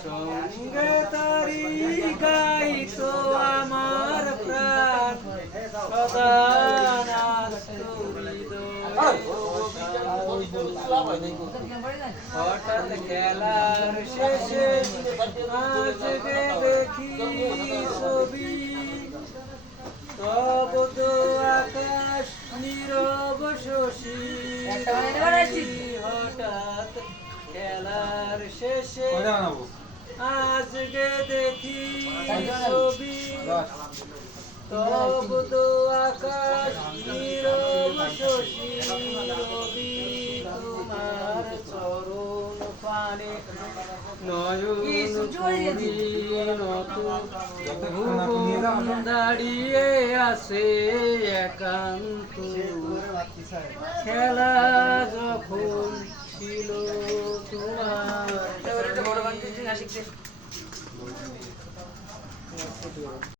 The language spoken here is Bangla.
সঙ্গে তারি গাইতো আমার প্রাণ সদা হঠাৎ খেলার শেষে আজকে দেখি ছবি তব তো আকাশ নীরব শশী হঠাৎ খেলার শেষে আজকে দেখি ছবি তব তো আকাশ নীরব শশী রবি তোমার চরণ পানে নয়ন ভুবন দাঁড়িয়ে আছে একান্ত খেলা যখন ছিল তোমার